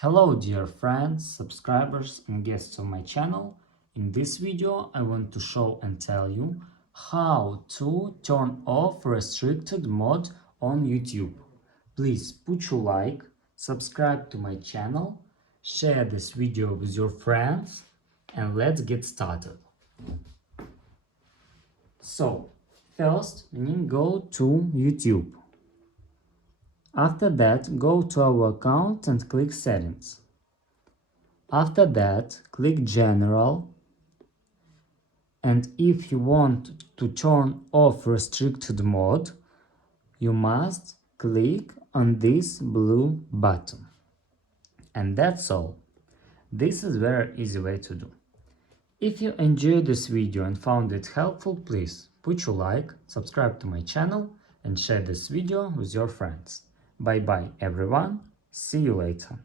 Hello dear friends, subscribers and guests of my channel. In this video I want to show and tell you how to turn off restricted mode on YouTube. Please put your like, subscribe to my channel, share this video with your friends and let's get started. So, first we need to go to YouTube. After that, go to our account and click Settings. After that, click General, and if you want to turn off restricted mode, you must click on this blue button. And that's all. This is very easy way to do. If you enjoyed this video and found it helpful, please put your like, subscribe to my channel and share this video with your friends. Bye bye everyone, see you later.